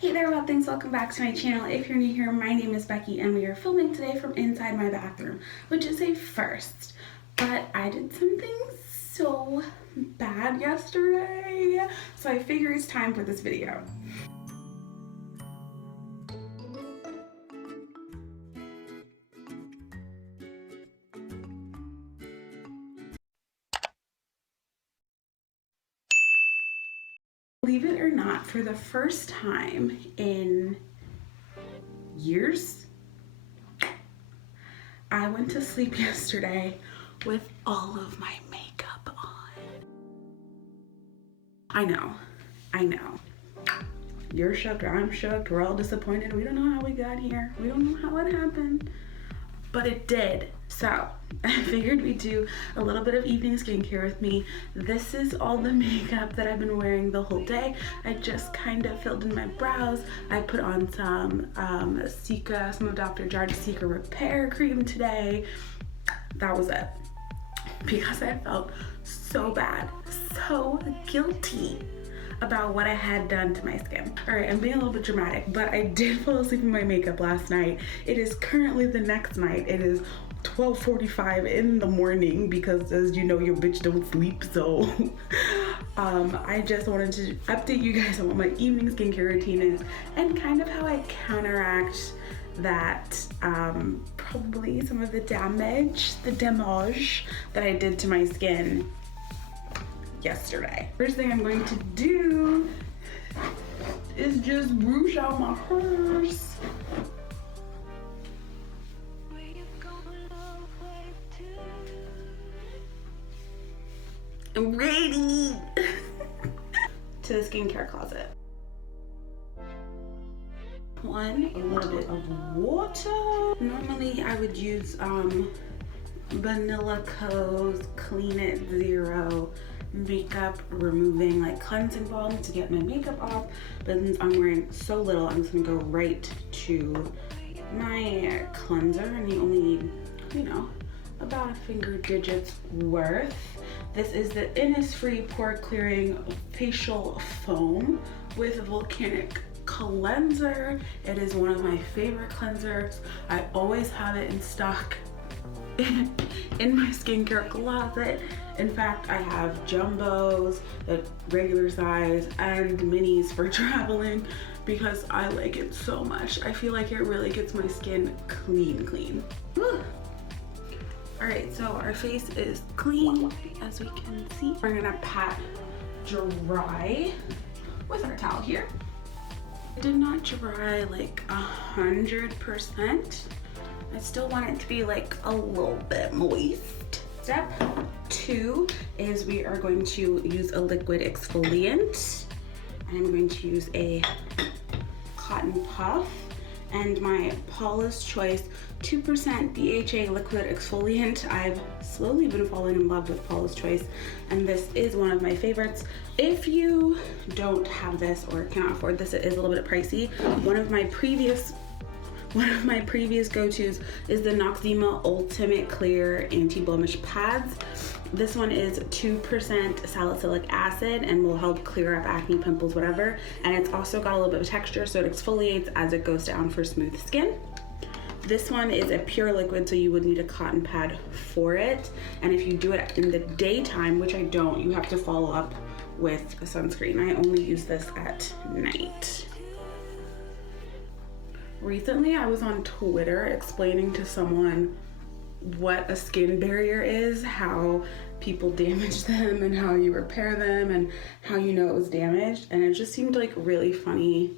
Hey there, well, things, welcome back to my channel. If you're new here, my name is Becky and we are filming today from inside my bathroom, which is a first. But I did something so bad yesterday, so I figure it's time for this video. Believe it or not, for the first time in years, I went to sleep yesterday with all of my makeup on. I know. You're shook, I'm shook, we're all disappointed. We don't know how we got here. We don't know how it happened, but it did. So I figured we'd do a little bit of evening skincare with me. This is all the makeup that I've been wearing the whole day. I just kind of filled in my brows. I put on some some of Dr. Jart Cica Repair Cream today. That was it. Because I felt so bad, so guilty about what I had done to my skin. All right, I'm being a little bit dramatic, but I did fall asleep in my makeup last night. It is currently the next night. It is 12:45 in the morning because, as you know, your bitch don't sleep. So I just wanted to update you guys on what my evening skincare routine is and kind of how I counteract that probably some of the damage that I did to my skin yesterday. First thing I'm going to do is just brush out my purse. I'm ready to the skincare closet. A little bit of water. Normally I would use Vanilla Co's Clean It Zero makeup removing like cleansing balm to get my makeup off, but since I'm wearing so little, I'm just gonna go right to my cleanser, and you only need, you know, about a finger digits worth. This is the Innisfree Pore Clearing Facial Foam with Volcanic Cleanser. It is one of my favorite cleansers. I always have it in stock in my skincare closet. In fact, I have jumbos, the regular size, and minis for traveling because I like it so much. I feel like it really gets my skin clean. Woo. All right, so our face is clean, as we can see. We're gonna pat dry with our towel here. It did not dry like 100%. I still want it to be like a little bit moist. Step 2 is we are going to use a liquid exfoliant. I'm going to use a cotton puff and my Paula's Choice 2% BHA liquid exfoliant. I've slowly been falling in love with Paula's Choice, and this is one of my favorites. If you don't have this or cannot afford this, it is a little bit pricey. One of my previous go-tos is the Noxzema Ultimate Clear Anti-Blemish Pads. This one is 2% salicylic acid and will help clear up acne, pimples, whatever. And it's also got a little bit of texture, so it exfoliates as it goes down for smooth skin. This one is a pure liquid, so you would need a cotton pad for it. And if you do it in the daytime, which I don't, you have to follow up with a sunscreen. I only use this at night. Recently, I was on Twitter explaining to someone what a skin barrier is, how people damage them and how you repair them and how you know it was damaged. And it just seemed like really funny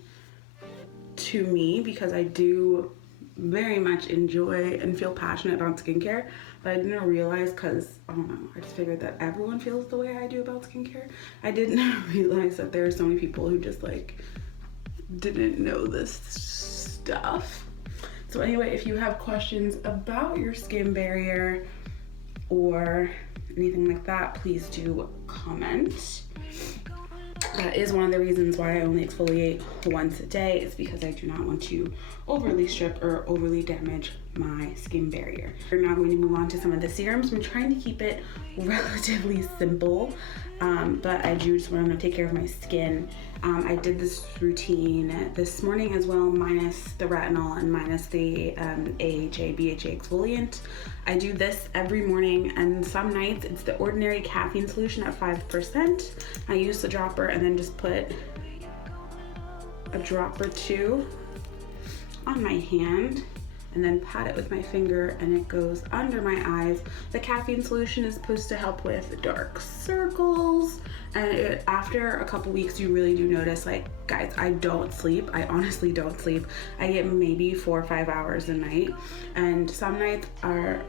to me because I do very much enjoy and feel passionate about skincare, but I didn't realize, because I don't know, I just figured that everyone feels the way I do about skincare. I didn't realize that there are so many people who just like didn't know this stuff. So anyway, if you have questions about your skin barrier or anything like that, please do comment. That is one of the reasons why I only exfoliate once a day, is because I do not want to overly strip or overly damage my skin barrier. We're now going to move on to some of the serums. I'm trying to keep it relatively simple, but I do just want to take care of my skin. I did this routine this morning as well, minus the retinol and minus the AHA, BHA exfoliant. I do this every morning, and some nights it's the ordinary caffeine solution at 5%. I use the dropper and then just put a drop or two on my hand and then pat it with my finger, and it goes under my eyes. The caffeine solution is supposed to help with dark circles, and after a couple weeks you really do notice, like, guys, I don't sleep. I honestly don't sleep. I get maybe 4 or 5 hours a night, and some nights are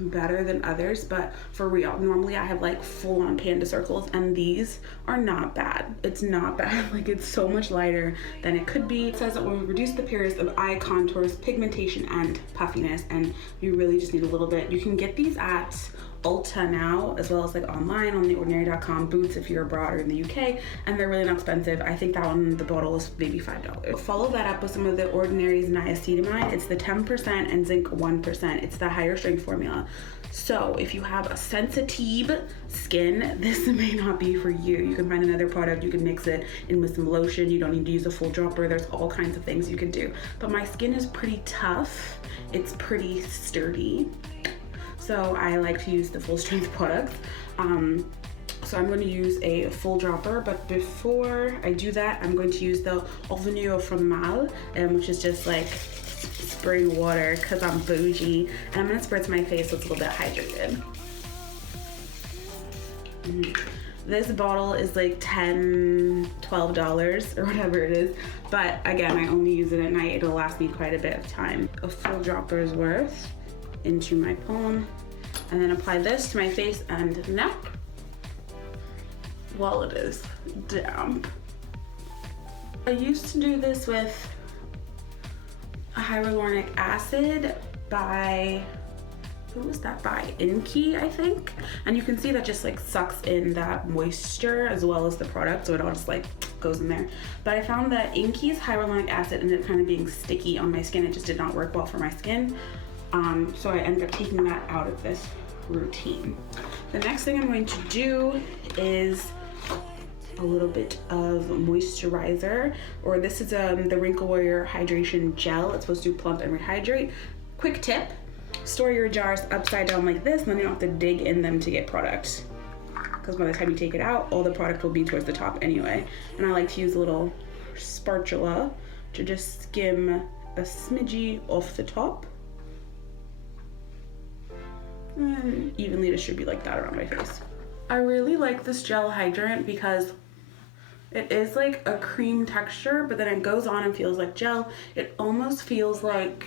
better than others, but for real, normally I have like full-on panda circles, and these are not bad. It's not bad. Like, it's so much lighter than it could be. It says that when we reduce the appearance of eye contours, pigmentation, and puffiness, and you really just need a little bit. You can get these at Ulta now, as well as like online on theordinary.com, Boots if you're abroad or in the UK, and they're really not expensive. I think that one, the bottle is maybe $5. Follow that up with some of the Ordinary's niacinamide. It's the 10% and zinc 1%. It's the higher strength formula. So if you have a sensitive skin, this may not be for you. You can find another product, you can mix it in with some lotion. You don't need to use a full dropper. There's all kinds of things you can do. But my skin is pretty tough. It's pretty sturdy. So I like to use the full strength products. So I'm going to use a full dropper, but before I do that, I'm going to use the Avenue from Mal, which is just like spring water because I'm bougie, and I'm going to spritz my face so it's a little bit hydrated. This bottle is like $10-12 or whatever it is, but again, I only use it at night. It'll last me quite a bit of time. A full dropper's worth into my palm, and then apply this to my face and neck while it is damp. I used to do this with a hyaluronic acid by, who was that by? Inky, I think. And you can see that just like sucks in that moisture as well as the product, so it all just like goes in there. But I found that Inky's hyaluronic acid ended up kind of being sticky on my skin. It just did not work well for my skin. So I ended up taking that out of this routine. The next thing I'm going to do is a little bit of moisturizer, or this is the Wrinkle Warrior Hydration Gel. It's supposed to plump and rehydrate. Quick tip, store your jars upside down like this, and then you don't have to dig in them to get product, because by the time you take it out, all the product will be towards the top anyway. And I like to use a little spatula to just skim a smidgy off the top and evenly distribute like that around my face. I really like this gel hydrant because it is like a cream texture, but then it goes on and feels like gel. It almost feels like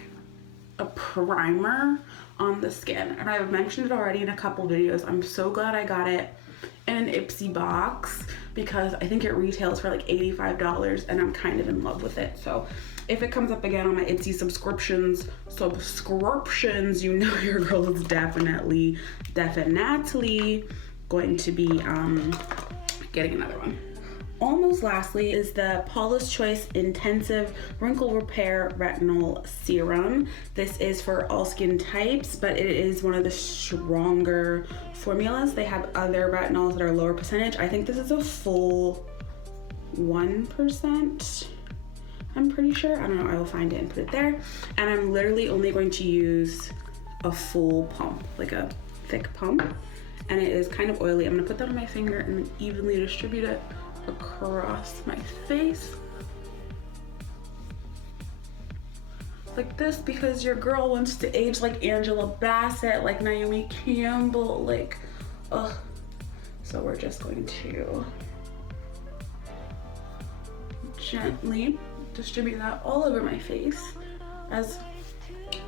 a primer on the skin, and I've mentioned it already in a couple videos. I'm so glad I got it in an Ipsy box because I think it retails for like $85, and I'm kind of in love with it. So if it comes up again on my Ipsy subscriptions, you know your girl is definitely going to be getting another one. Almost lastly is the Paula's Choice Intensive Wrinkle Repair Retinol Serum. This is for all skin types, but it is one of the stronger formulas. They have other retinols that are lower percentage. I think this is a full 1%. I'm pretty sure. I don't know. I will find it and put it there. And I'm literally only going to use a full pump, like a thick pump. And it is kind of oily. I'm gonna put that on my finger and then evenly distribute it across my face. Like this, because your girl wants to age like Angela Bassett, like Naomi Campbell, like, ugh. So we're just going to gently distribute that all over my face as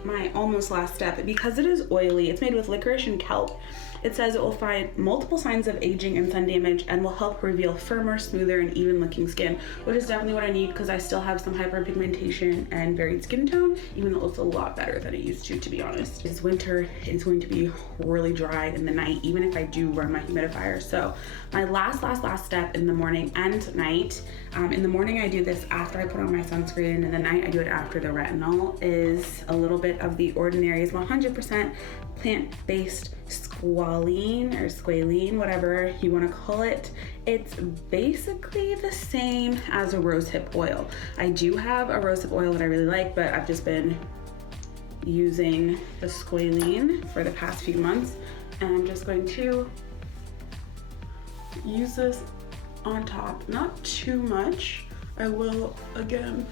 my almost last step. Because it is oily, it's made with licorice and kelp, It says it will find multiple signs of aging and sun damage and will help reveal firmer, smoother, and even looking skin, which is definitely what I need because I still have some hyperpigmentation and varied skin tone, even though it looks a lot better than it used to be honest. It's winter, it's going to be really dry in the night, even if I do run my humidifier. So my last step in the morning and night, in the morning I do this after I put on my sunscreen, and in the night I do it after the retinol, is a little bit of the Ordinary's 100% plant-based squalene or squalene, whatever you want to call it. It's basically the same as a rosehip oil. I do have a rosehip oil that I really like, but I've just been using the squalene for the past few months, and I'm just going to use this on top, not too much. I will again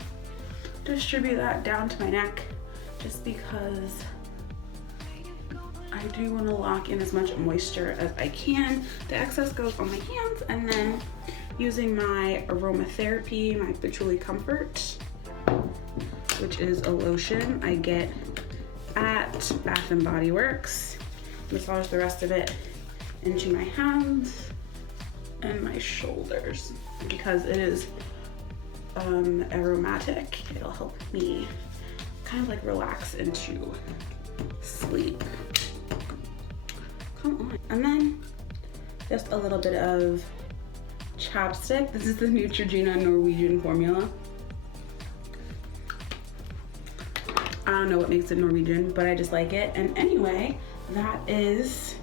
distribute that down to my neck just because I do want to lock in as much moisture as I can. The excess goes on my hands, and then using my aromatherapy, my Patchouli Comfort, which is a lotion I get at Bath and Body Works, massage the rest of it into my hands and my shoulders because it is aromatic. It'll help me kind of like relax into sleep. Come on. And then just a little bit of chapstick. This is the Neutrogena Norwegian formula. I don't know what makes it Norwegian, but I just like it. And anyway, that is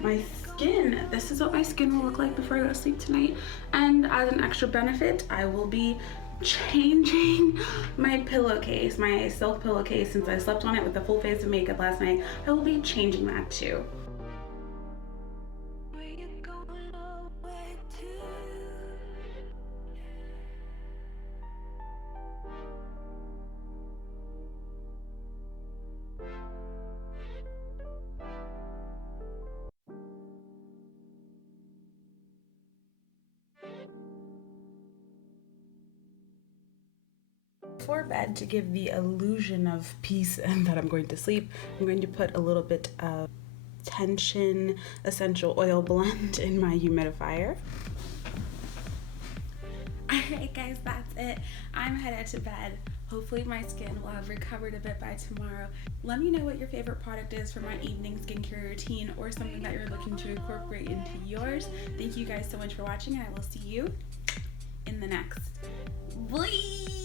my skin. This is what my skin will look like before I go to sleep tonight. And as an extra benefit, I will be changing my pillowcase, my silk pillowcase, since I slept on it with a full face of makeup last night. I will be changing that too. Before bed, to give the illusion of peace and that I'm going to sleep, I'm going to put a little bit of Tension essential oil blend in my humidifier. Alright guys, that's it. I'm headed to bed. Hopefully my skin will have recovered a bit by tomorrow. Let me know what your favorite product is for my evening skincare routine, or something that you're looking to incorporate into yours. Thank you guys so much for watching, and I will see you in the next. Bye!